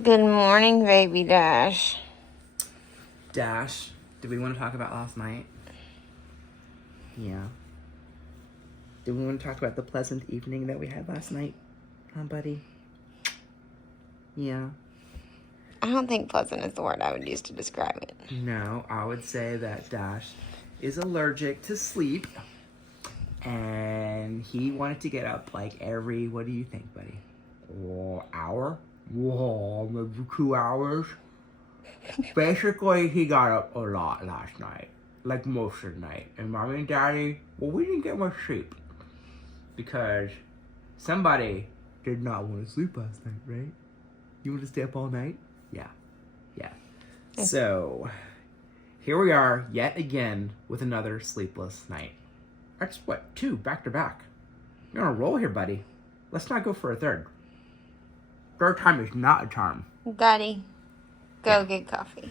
Good morning, baby Dash. Dash, did we want to talk about last night? Yeah. Did we want to talk about the pleasant evening that we had last night? Huh, buddy? Yeah. I don't think pleasant is the word I would use to describe it. No, I would say that Dash is allergic to sleep. And he wanted to get up like every, what do you think, buddy? Hour? Whoa, maybe 2 hours? Basically, he got up a lot last night. Like most of the night. And Mommy and Daddy, well, we didn't get much sleep. Because somebody did not want to sleep last night, right? You want to stay up all night? Yeah. So, here we are yet again with another sleepless night. That's what, 2 back to back. You're on a roll here, buddy. Let's not go for a third. Third time is not a charm. Daddy, go get coffee.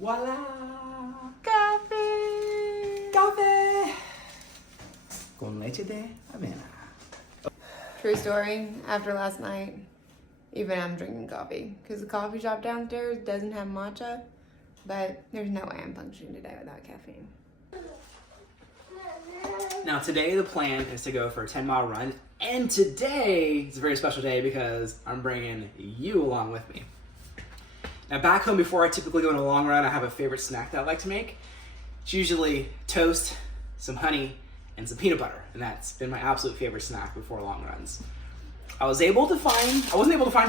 Voila! Coffee! Café! Con leche de avena. True story, after last night, even I'm drinking coffee. Because the coffee shop downstairs doesn't have matcha, but there's no way I'm functioning today without caffeine. Now today the plan is to go for a 10-mile run, and today is a very special day because I'm bringing you along with me. Now back home, before I typically go on a long run, I have a favorite snack that I like to make. It's usually toast, some honey, and some peanut butter, and that's been my absolute favorite snack before long runs. I wasn't able to find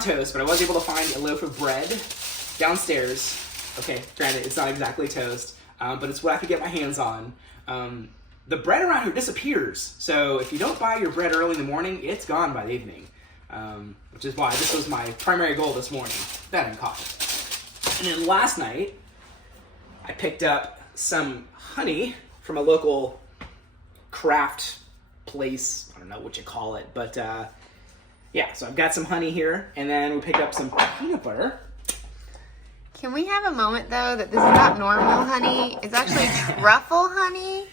toast, but I was able to find a loaf of bread downstairs. Okay, granted, it's not exactly toast, but it's what I could get my hands on. The bread around here disappears, so if you don't buy your bread early in the morning, it's gone by the evening, which is why this was my primary goal this morning, that and coffee. And then last night, I picked up some honey from a local craft place. I don't know what you call it, but yeah, so I've got some honey here, and then we picked up some peanut butter. Can we have a moment, though, that this is not normal honey? It's actually truffle honey?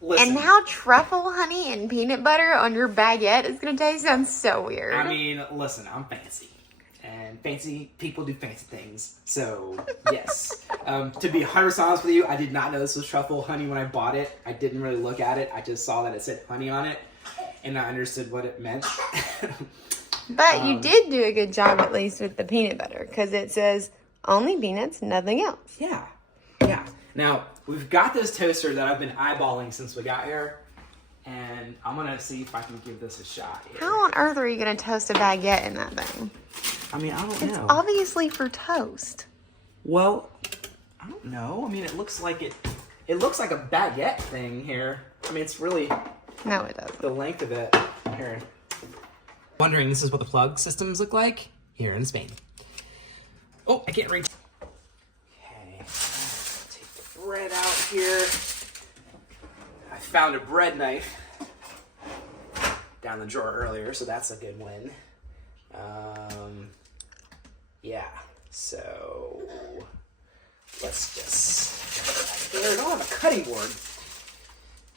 Listen, And how truffle honey and peanut butter on your baguette is going to taste sounds so weird. I mean, listen, I'm fancy. And fancy people do fancy things. So, yes. To be 100% honest with you, I did not know this was truffle honey when I bought it. I didn't really look at it. I just saw that it said honey on it. And I understood what it meant. But you did do a good job, at least, with the peanut butter. Because it says only peanuts, nothing else. Yeah. Now, we've got this toaster that I've been eyeballing since we got here. And I'm going to see if I can give this a shot here. How on earth are you going to toast a baguette in that thing? I mean, I don't It's know. obviously for toast. Well, I don't know. I mean, it looks like it looks like a baguette thing here. I mean, it's really No, it doesn't. the length of it here. Wondering, this is what the plug systems look like here in Spain. Oh, I can't reach. Okay, take the bread out here. I found a bread knife down the drawer earlier, so that's a good win. Yeah, so let's just there. I don't have a cutting board.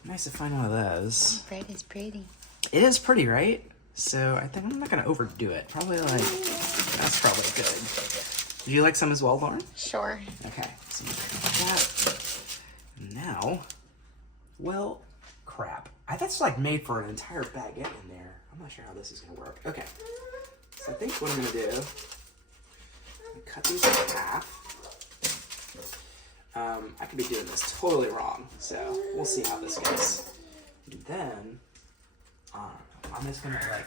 Nice to find one of those. Bread is pretty. It is pretty, right? So I think I'm not gonna overdo it. Probably like that's probably good. Would you like some as well, Lauren? Sure. Okay. So that. Now, well, crap. That's like made for an entire baguette in there. I'm not sure how this is gonna work. Okay. So I think what I'm gonna do. Cut these in half. I could be doing this totally wrong, so we'll see how this goes. And then, I'm just gonna like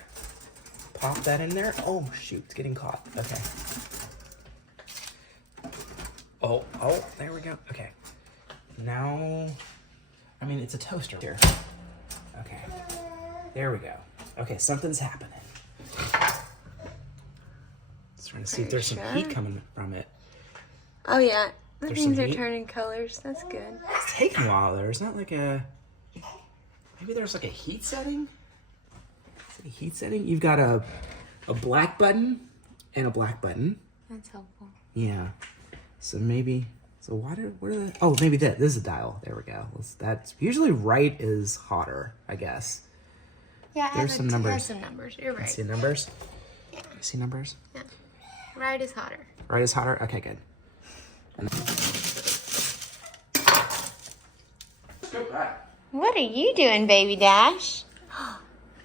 pop that in there. Oh shoot, it's getting caught. Okay. Oh, there we go. Okay. Now, I mean, it's a toaster here. Okay. There we go. Okay, something's happening. Just trying to see if there's some heat coming from it. Oh yeah, the There's things some are heat? turning colors. That's good. It's taking a while though. There's not like a... Maybe there's like a heat setting? Is it a heat setting? You've got a black button and a black button. That's helpful. Yeah. So maybe... So what are the... Oh, maybe this is a dial. There we go. That's usually right is hotter, I guess. Yeah, There's some numbers. It has some numbers. You're right. See numbers? Yeah. You see numbers? Yeah. Right is hotter. Right is hotter? Okay, good. What are you doing, baby Dash?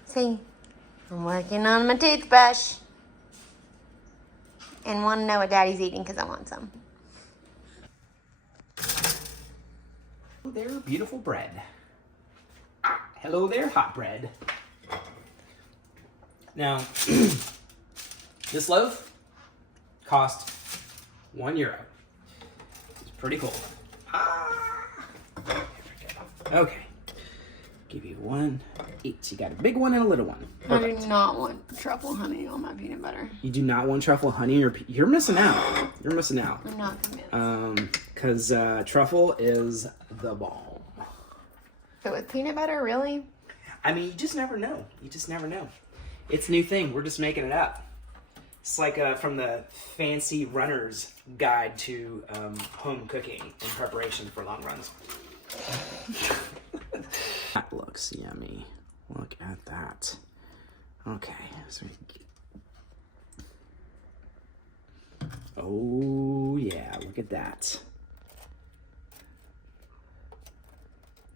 See, I'm working on my toothbrush. And want to know what Daddy's eating because I want some. Hello there, beautiful bread. Hello there, hot bread. Now, this loaf cost €1. It's pretty cool. Okay. Give you one each. You got a big one and a little one. Perfect. I do not want truffle honey on my peanut butter. You do not want truffle honey or you're missing out. You're missing out. I'm not convinced. Because truffle is the bomb. But with peanut butter, really? I mean, you just never know. You just never know. It's a new thing. We're just making it up. It's like from the fancy runner's guide to home cooking in preparation for long runs. That looks yummy. Look at that. Okay. So oh, yeah. Look at that.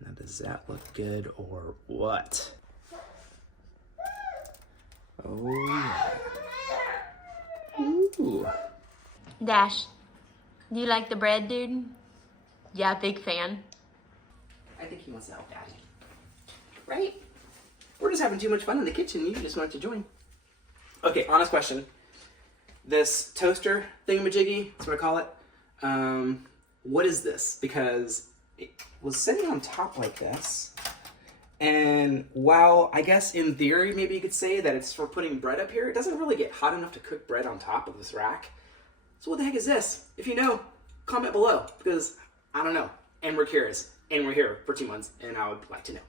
Now, does that look good or what? Oh, yeah. Ooh. Dash, do you like the bread, dude? Yeah, big fan. I think he wants to help Daddy. Right? We're just having too much fun in the kitchen. You just wanted to join. Okay, honest question. This toaster thingamajiggy, that's what I call it. What is this? Because it was sitting on top like this. And while I guess in theory, maybe you could say that it's for putting bread up here, it doesn't really get hot enough to cook bread on top of this rack. So what the heck is this? If you know, comment below, because I don't know. And we're curious. And we're here for 2 months, and I would like to know.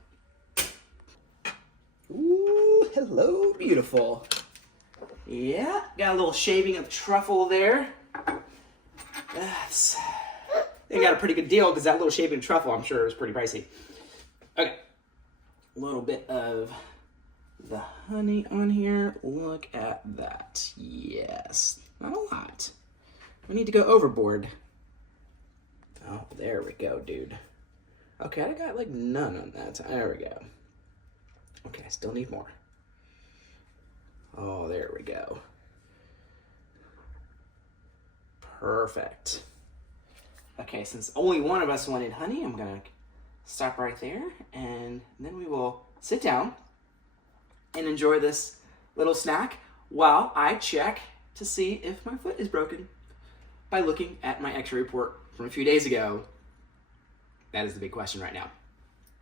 Ooh, hello, beautiful. Yeah, got a little shaving of truffle there. They got a pretty good deal, because that little shaving of truffle, I'm sure, is pretty pricey. Okay. A little bit of the honey on here. Look at that. Yes. Not a lot. We need to go overboard. Oh, there we go, dude. Okay, I got like none on that. There we go. Okay, I still need more. Oh, there we go. Perfect. Okay, since only one of us wanted honey, I'm gonna stop right there, and then we will sit down and enjoy this little snack while I check to see if my foot is broken by looking at my x-ray report from a few days ago. That is the big question right now.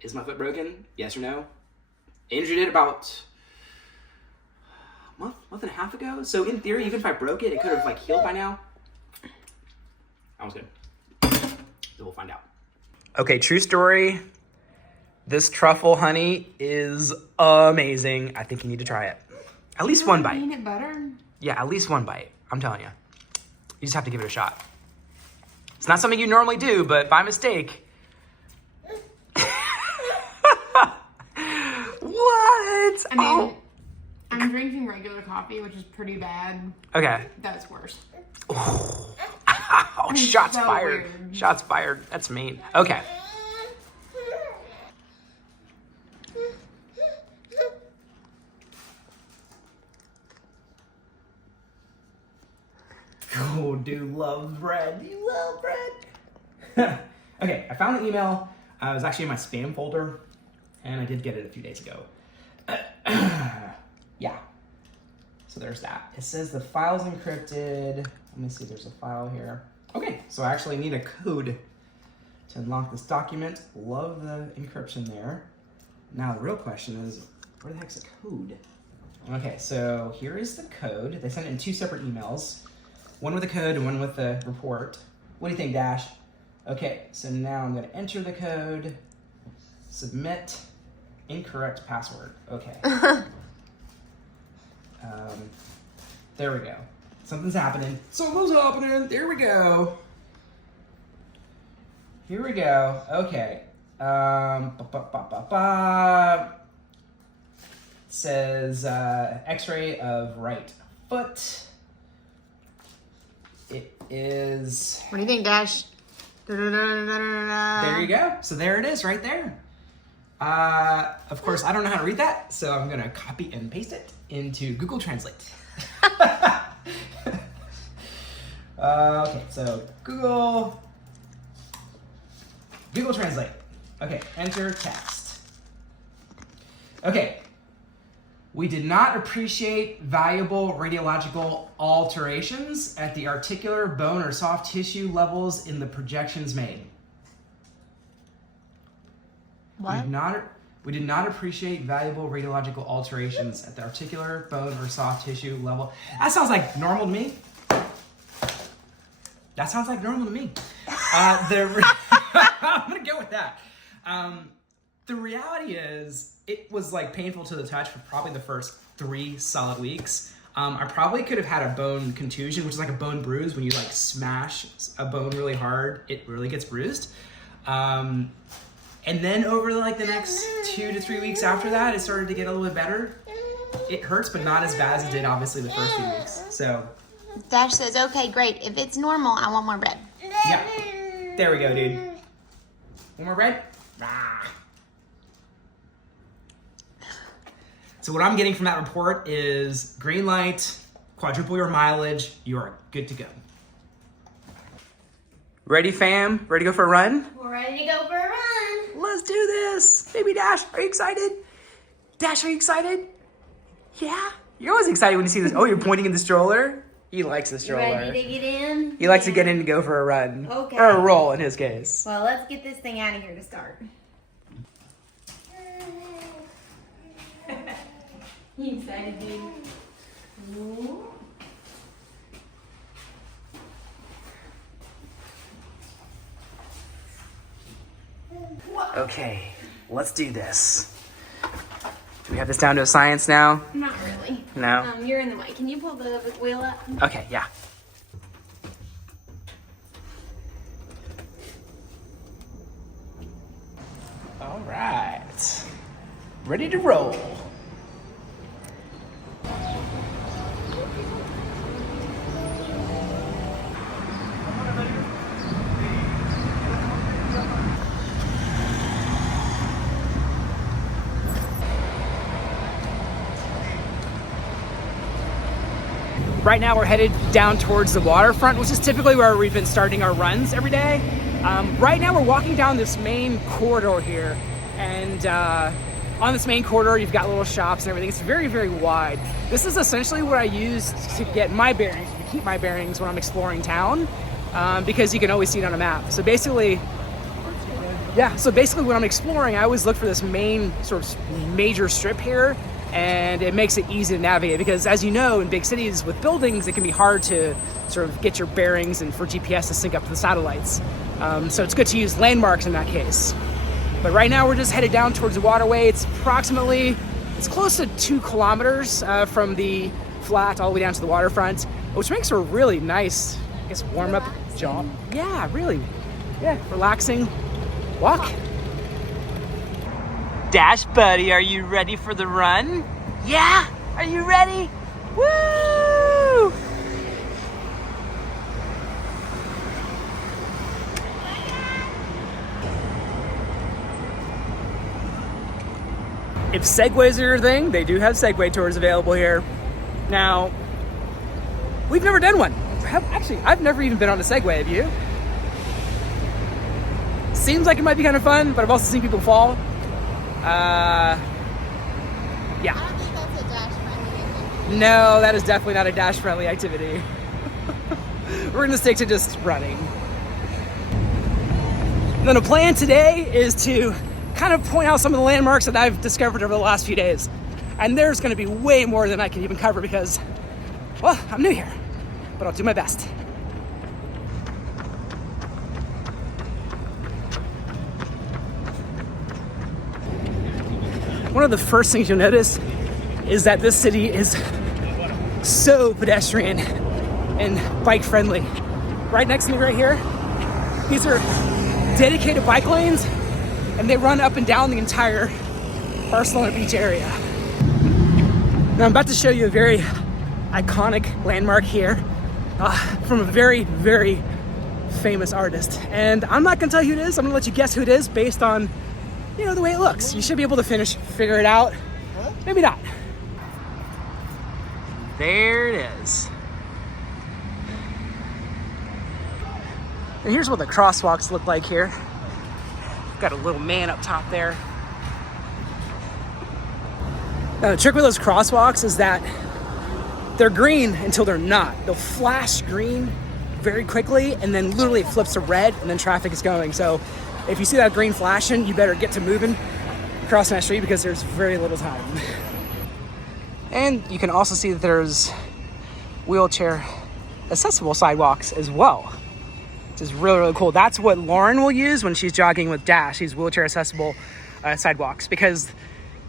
Is my foot broken? Yes or no? Injured it about a month and a half ago. So in theory, even if I broke it, it could have like healed by now. That was good. So we'll find out. Okay, true story. This truffle honey is amazing. I think you need to try it. At least one bite. Peanut butter? Yeah, at least one bite. I'm telling you. You just have to give it a shot. It's not something you normally do, but by mistake. What? I mean, I'm drinking regular coffee, which is pretty bad. Okay. That's worse. Oh, shots so fired. weird. Shots fired. That's mean. Okay. Oh, dude loves bread. You love bread. Okay, I found an email. It was actually in my spam folder, and I did get it a few days ago. Yeah. So there's that. It says the file's encrypted. Let me see, there's a file here. Okay, so I actually need a code to unlock this document. Love the encryption there. Now the real question is, where the heck's the code? Okay, so here is the code. They sent it in 2 separate emails. One with the code and one with the report. What do you think, Dash? Okay, so now I'm gonna enter the code, submit, incorrect password. Okay. There we go. Something's happening. Something's happening. There we go. Here we go. Okay. Says X-ray of right foot. It is. What do you think, Dash? There you go. So there it is, right there. Of course, I don't know how to read that, so I'm gonna copy and paste it into Google Translate. Okay, so Google Translate. Okay, enter text. Okay. We did not appreciate valuable radiological alterations at the articular, bone, or soft tissue levels in the projections made. What? We did not appreciate valuable radiological alterations at the articular, bone, or soft tissue level. That sounds like normal to me. That sounds like normal to me. I'm gonna go with that. The reality is, it was like painful to the touch for probably the first 3 solid weeks. I probably could have had a bone contusion, which is like a bone bruise. When you like smash a bone really hard, it really gets bruised. And then over like the next 2 to 3 weeks after that, it started to get a little bit better. It hurts, but not as bad as it did obviously the first few weeks. So Dash says, okay, great. If it's normal, I want more bread. yeah, there we go, dude. One more bread? Ah. So what I'm getting from that report is green light, quadruple your mileage, you are good to go. Ready, fam? Ready to go for a run? We're ready to go for a run. Let's do this. Baby Dash, are you excited? Dash, are you excited? Yeah? You're always excited when you see this. Oh, you're pointing in the stroller? He likes the stroller. Ready to get in? He likes to get in and go for a run. Okay. Or a roll in his case. Well, let's get this thing out of here to start. You excited, dude? Ooh. Okay, let's do this. Do we have this down to a science now? Not really. No? You're in the way. Can you pull the wheel up? Okay, yeah. All right. Ready to roll. Right now we're headed down towards the waterfront, which is typically where we've been starting our runs every day. Right now we're walking down this main corridor here, and on this main corridor you've got little shops and everything. It's very, very wide. This is essentially what I use to get my bearings, to keep my bearings when I'm exploring town, because you can always see it on a map. So basically, when I'm exploring, I always look for this main sort of major strip here, and it makes it easy to navigate, because as you know, in big cities with buildings, it can be hard to sort of get your bearings and for GPS to sync up to the satellites. So it's good to use landmarks in that case. But right now we're just headed down towards the waterway. It's close to 2 kilometers from the flat all the way down to the waterfront, which makes for a really nice, I guess, warm-up jaunt. Yeah, really, relaxing walk. Dash buddy, are you ready for the run? Yeah? Are you ready? Woo! If segways are your thing, they do have Segway tours available here. Now, we've never done one. Actually, I've never even been on a Segway, have you? Seems like it might be kind of fun, but I've also seen people fall. Yeah. I don't think that's a dash-friendly activity. No, that is definitely not a dash-friendly activity. We're gonna stick to just running. Then the plan today is to kind of point out some of the landmarks that I've discovered over the last few days. And there's gonna be way more than I can even cover because, well, I'm new here, but I'll do my best. One of the first things you'll notice is that this city is so pedestrian and bike friendly. Right next to me right here, these are dedicated bike lanes and they run up and down the entire Barcelona beach area. Now I'm about to show you a very iconic landmark here from a very, very famous artist. And I'm not gonna tell you who it is, I'm gonna let you guess who it is based on, you know, the way it looks. You should be able to figure it out. Maybe not. There it is. And here's what the crosswalks look like here. Got a little man up top there. Now the trick with those crosswalks is that they're green until they're not. They'll flash green very quickly and then literally it flips to red and then traffic is going. So if you see that green flashing, you better get to moving crossing that street because there's very little time. And you can also see that there's wheelchair accessible sidewalks as well, which is really, really cool. That's what Lauren will use when she's jogging with Dash, these wheelchair accessible sidewalks, because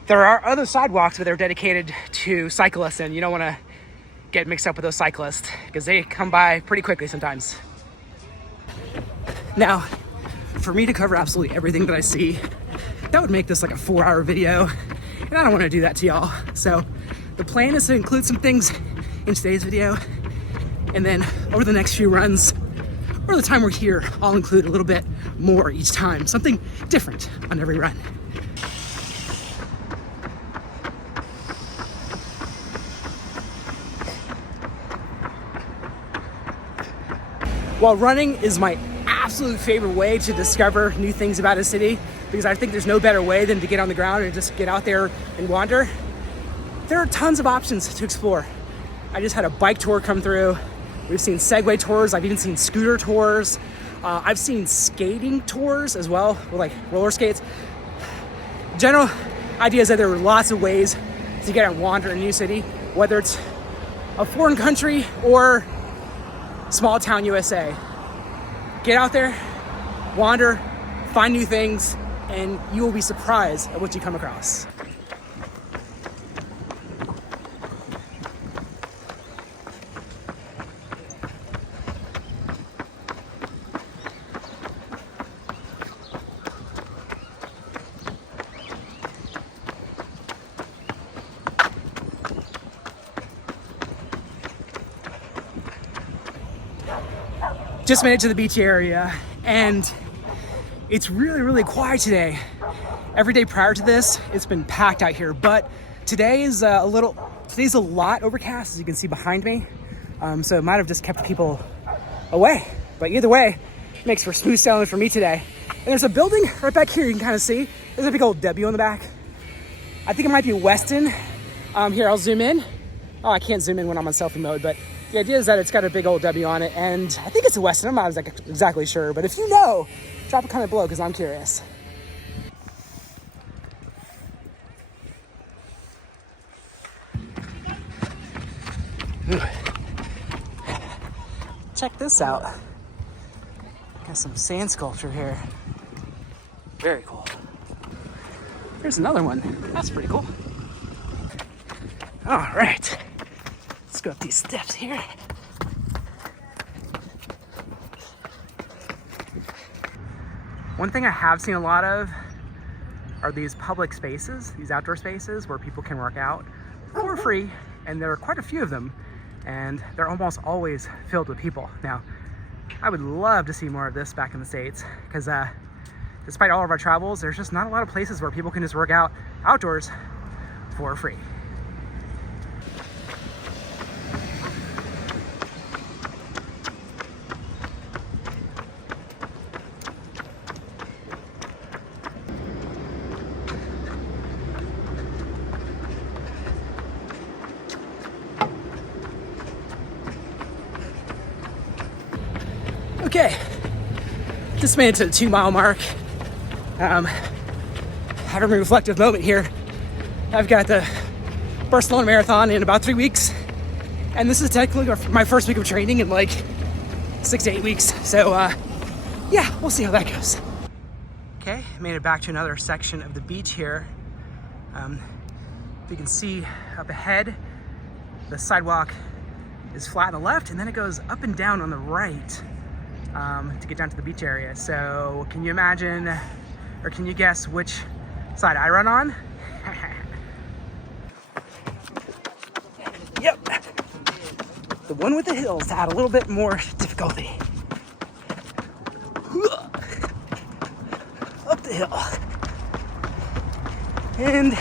there are other sidewalks, but they're dedicated to cyclists, and you don't want to get mixed up with those cyclists because they come by pretty quickly sometimes. Now, for me to cover absolutely everything that I see, that would make this like a 4-hour video, and I don't want to do that to y'all. So the plan is to include some things in today's video, and then over the next few runs, or the time we're here, I'll include a little bit more each time, something different on every run. While running is my absolute favorite way to discover new things about a city, because I think there's no better way than to get on the ground and just get out there and wander, there are tons of options to explore. I just had a bike tour come through. We've seen Segway tours. I've even seen scooter tours. I've seen skating tours as well, with like roller skates. General idea is that there are lots of ways to get out and wander in a new city, whether it's a foreign country or small town USA. Get out there, wander, find new things, and you will be surprised at what you come across. Just made it to the beach area, and it's really, really quiet today. Every day prior to this, it's been packed out here, but today is today's a lot overcast, as you can see behind me. So it might have just kept people away, but either way, it makes for smooth sailing for me today. And there's a building right back here you can kind of see. There's a big old W on the back. I think it might be Weston. Here, I'll zoom in. Oh, I can't zoom in when I'm on selfie mode, but the idea is that it's got a big old W on it, and I think it's a Weston. I'm not exactly sure, but if you know, drop a comment below because I'm curious. Ooh. Check this out. Got some sand sculpture here. Very cool. Here's another one. That's pretty cool. All right. Let's go up these steps here. One thing I have seen a lot of are these public spaces, these outdoor spaces where people can work out for free, and there are quite a few of them, and they're almost always filled with people. Now, I would love to see more of this back in the States, because despite all of our travels, there's just not a lot of places where people can just work out outdoors for free. Okay, Just made it to the 2 mile mark. Having a reflective moment here. I've got the Barcelona Marathon in about 3 weeks. And this is technically my first week of training in like 6 to 8 weeks. So yeah, we'll see how that goes. Okay, made it back to another section of the beach here. You can see up ahead, the sidewalk is flat on the left, and then it goes up and down on the right to get down to the beach area. So can you imagine, or can you guess which side I run on? Yep, the one with the hills had a little bit more difficulty. Up the hill. And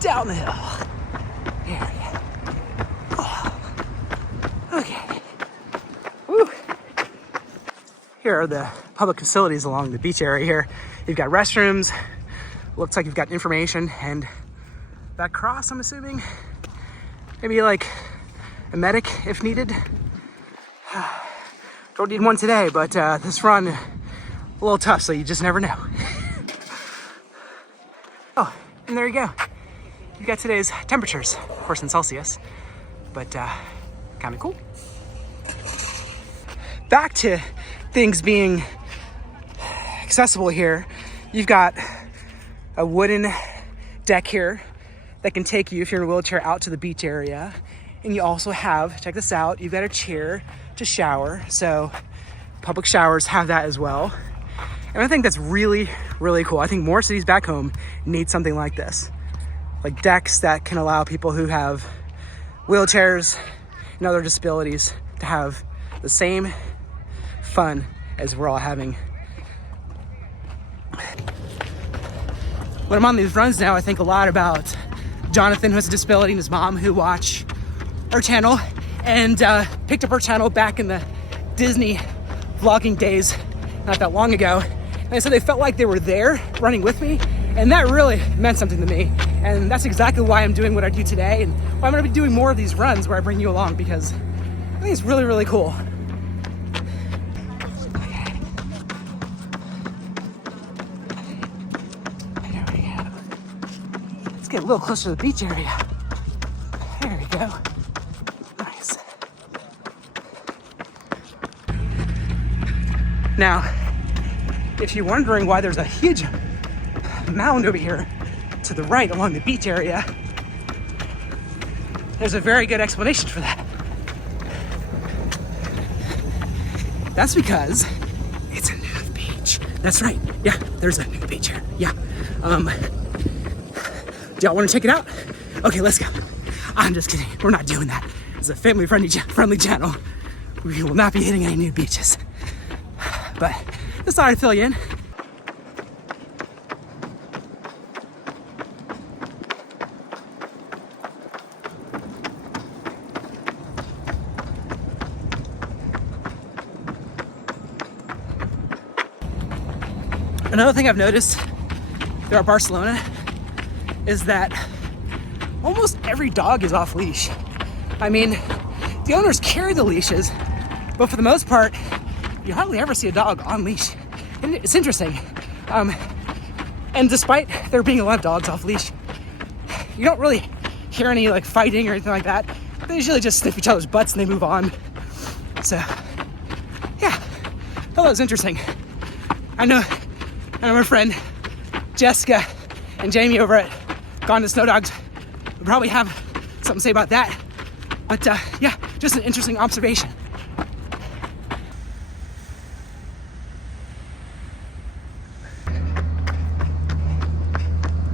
down the hill. Here we go. Oh. Okay. Woo. Here are the public facilities along the beach area here. You've got restrooms. Looks like you've got information, and that cross, I'm assuming, maybe like a medic if needed. Don't need one today, but this run a little tough, so you just never know. Oh, and there you go. You've got today's temperatures, of course in Celsius, but kind of cool. Back to things being accessible here. You've got a wooden deck here that can take you, if you're in a wheelchair, out to the beach area. And you also have, check this out, you've got a chair to shower. So public showers have that as well. And I think that's really, really cool. I think more cities back home need something like this. Like decks that can allow people who have wheelchairs and other disabilities to have the same fun as we're all having. When I'm on these runs now, I think a lot about Jonathan, who has a disability, and his mom, who watch our channel and picked up our channel back in the Disney vlogging days not that long ago. And they said they felt like they were there running with me, and that really meant something to me. And that's exactly why I'm doing what I do today, and why I'm gonna be doing more of these runs where I bring you along, because I think it's really, really cool. Get a little closer to the beach area. There we go. Nice. Now, if you're wondering why there's a huge mound over here to the right along the beach area, there's a very good explanation for that. That's because it's a new beach. That's right. Yeah, there's a new beach here. Yeah. Do y'all want to check it out? Okay, let's go. I'm just kidding. We're not doing that. It's a family-friendly channel. We will not be hitting any new beaches. But just thought I'd fill you in. Another thing I've noticed throughout Barcelona is that almost every dog is off leash. I mean, the owners carry the leashes, but for the most part, you hardly ever see a dog on leash. And it's interesting. And despite there being a lot of dogs off leash, you don't really hear any like fighting or anything like that. They usually just sniff each other's butts and they move on. So, yeah, I thought that was interesting. I know my friend Jessica and Jamie over at Gone to Snow Dogs would probably have something to say about that. But yeah, just an interesting observation.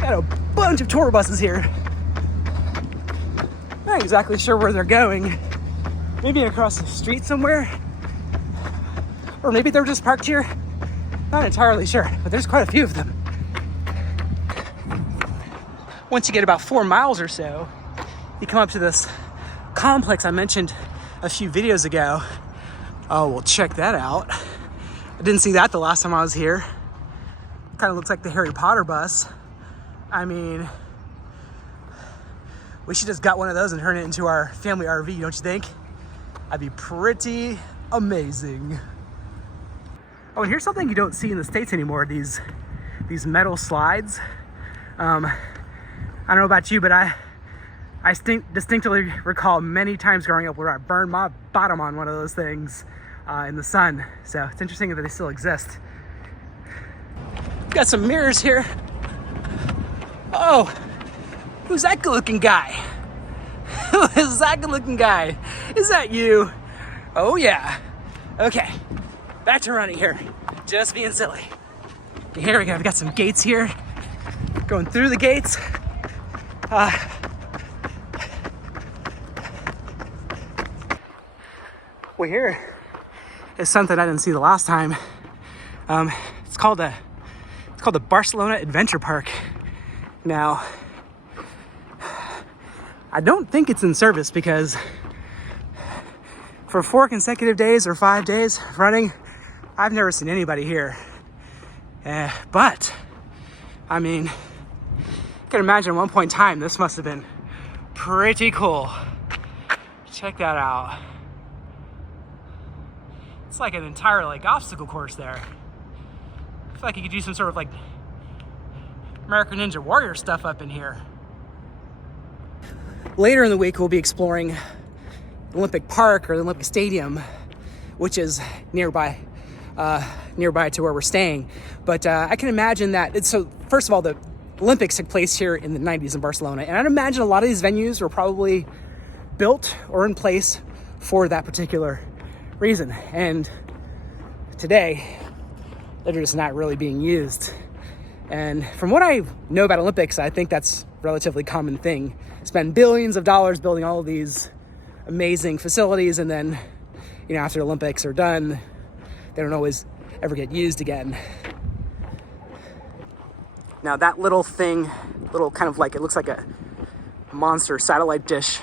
Got a bunch of tour buses here. Not exactly sure where they're going. Maybe across the street somewhere. Or maybe they're just parked here. Not entirely sure, but there's quite a few of them. Once you get about 4 miles or so, you come up to this complex I mentioned a few videos ago. Oh, well, check that out. I didn't see that the last time I was here. Kind of looks like the Harry Potter bus. I mean, we should just got one of those and turn it into our family RV, don't you think? that'd be pretty amazing. Oh, and here's something you don't see in the States anymore, these metal slides. I don't know about you, but I distinctly recall many times growing up where I burned my bottom on one of those things in the sun. So it's interesting that they still exist. Got some mirrors here. Oh, who's that good looking guy? Who is that good looking guy? Is that you? Oh yeah. Okay, back to running here. Just being silly. Here we go, we've got some gates here. Going through the gates. Well, here is something I didn't see the last time. It's called the Barcelona Adventure Park. Now, I don't think it's in service because for 4 consecutive days or 5 days running, I've never seen anybody here. But, I mean, you can imagine at one point in time, this must have been pretty cool. Check that out. It's like an entire obstacle course there. I feel like you could do some sort of American Ninja Warrior stuff up in here. Later in the week, we'll be exploring the Olympic Park or the Olympic Stadium, which is nearby to where we're staying. But I can imagine that so first of all, the Olympics took place here in the 90s in Barcelona, and I'd imagine a lot of these venues were probably built or in place for that particular reason. And today, they're just not really being used. And from what I know about Olympics, I think that's a relatively common thing. Spend billions of dollars building all of these amazing facilities, and then, after the Olympics are done, they don't always ever get used again. Now that little thing, it looks like a monster satellite dish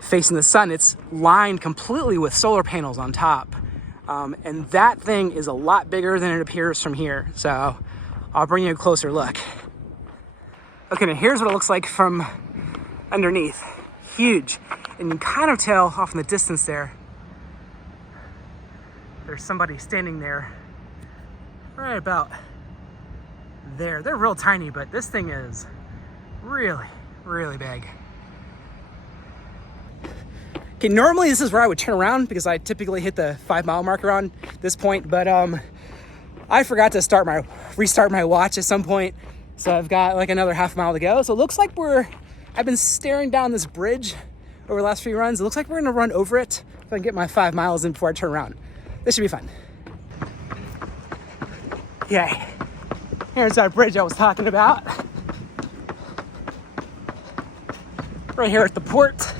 facing the sun. It's lined completely with solar panels on top. And that thing is a lot bigger than it appears from here. So I'll bring you a closer look. Okay, now here's what it looks like from underneath. Huge. And you can kind of tell off in the distance there, there's somebody standing there right about there. They're real tiny, but this thing is really, really big. Okay, normally this is where I would turn around because I typically hit the 5 mile mark around this point, but I forgot to restart my watch at some point, so I've got another half mile to go. So it looks like I've been staring down this bridge over the last few runs. It looks like we're gonna run over it if I can get my 5 miles in before I turn around. This should be fun. Yay. Here's that bridge I was talking about. Right here at the port.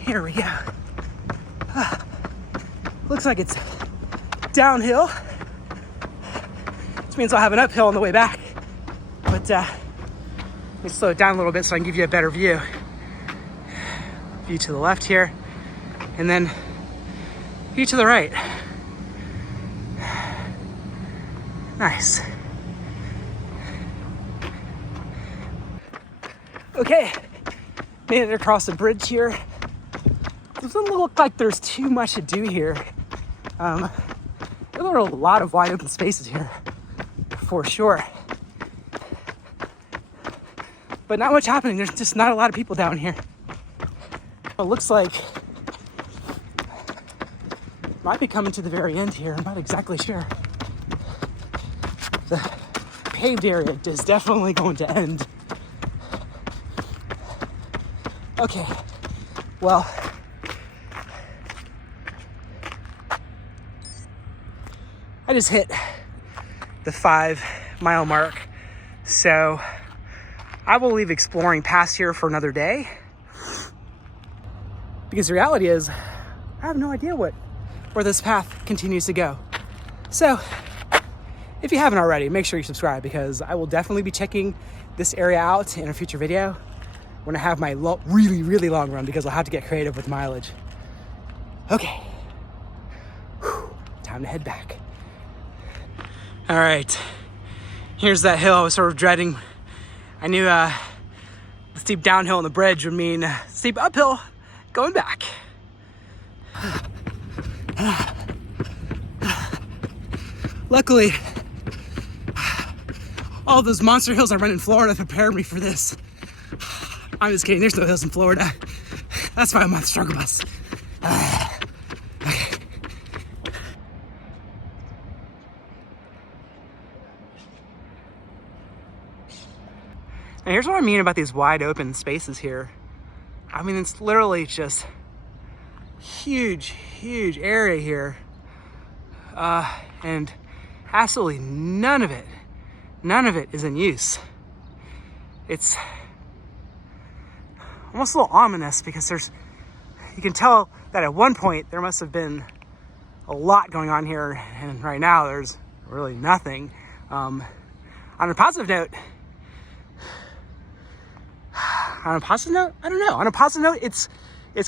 Here we go. Looks like it's downhill, which means I'll have an uphill on the way back. But let me slow it down a little bit so I can give you a better view. View to the left here, and then view to the right. Nice. Okay, made it across the bridge here. It doesn't look like there's too much to do here. There are a lot of wide open spaces here, for sure. But not much happening. There's just not a lot of people down here. It looks like might be coming to the very end here. I'm not exactly sure. The paved area is definitely going to end. Okay, well, I just hit the 5 mile mark, so I will leave exploring past here for another day, because the reality is I have no idea where this path continues to go. So if you haven't already, make sure you subscribe, because I will definitely be checking this area out in a future video when I have my really, really long run, because I'll have to get creative with mileage. Okay, time to head back. All right, here's that hill I was sort of dreading. I knew the steep downhill on the bridge would mean steep uphill going back. Luckily, all those monster hills I run in Florida prepared me for this. I'm just kidding, there's no hills in Florida. That's why I'm on the struggle bus. Okay. And here's what I mean about these wide open spaces here. I mean, it's literally just huge area here. And absolutely none of it is in use. It's almost a little ominous because you can tell that at one point there must have been a lot going on here, and right now there's really nothing. On a positive note, I don't know. On a positive note, it's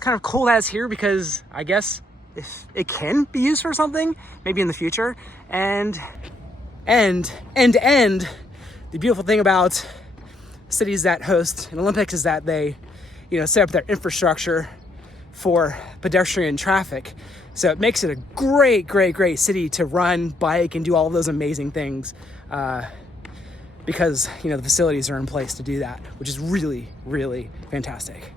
kind of cool that it's here because I guess if it can be used for something, maybe in the future. And the beautiful thing about cities that host an Olympics is that they, set up their infrastructure for pedestrian traffic. So it makes it a great city to run, bike, and do all of those amazing things. Because the facilities are in place to do that, which is really fantastic.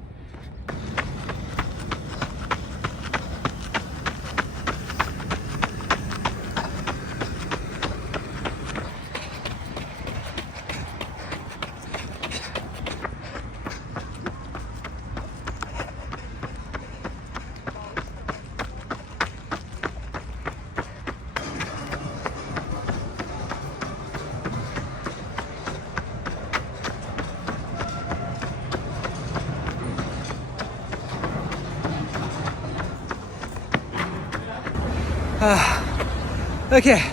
Okay,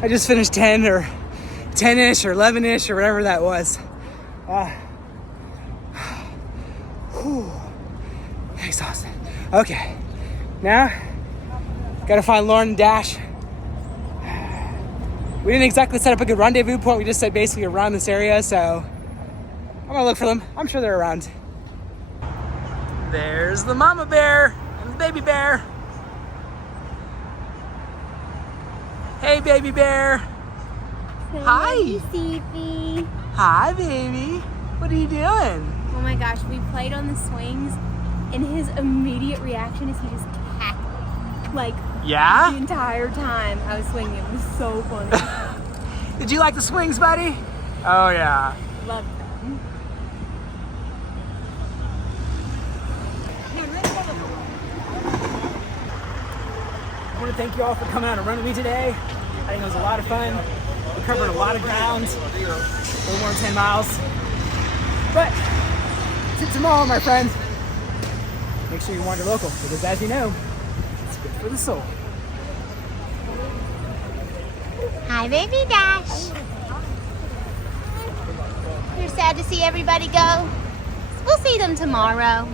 I just finished 10-ish or 11-ish or whatever that was. Exhausted. Okay, now gotta find Lauren and Dash. We didn't exactly set up a good rendezvous point. We just said basically around this area, so I'm gonna look for them. I'm sure they're around. There's the mama bear and the baby bear. Hey, baby bear. Hi. Seepy. Hi, baby. What are you doing? Oh my gosh, we played on the swings, and his immediate reaction is he just cackled. Like, yeah? the entire time I was swinging. It was so funny. Did you like the swings, buddy? Oh, yeah. Loved them. I want to thank you all for coming out and running with me today. I think it was a lot of fun. We covered a lot of ground, a little more than 10 miles. But till tomorrow, my friends, make sure you wander local because, as you know, it's good for the soul. Hi, baby Dash. You're sad to see everybody go? We'll see them tomorrow.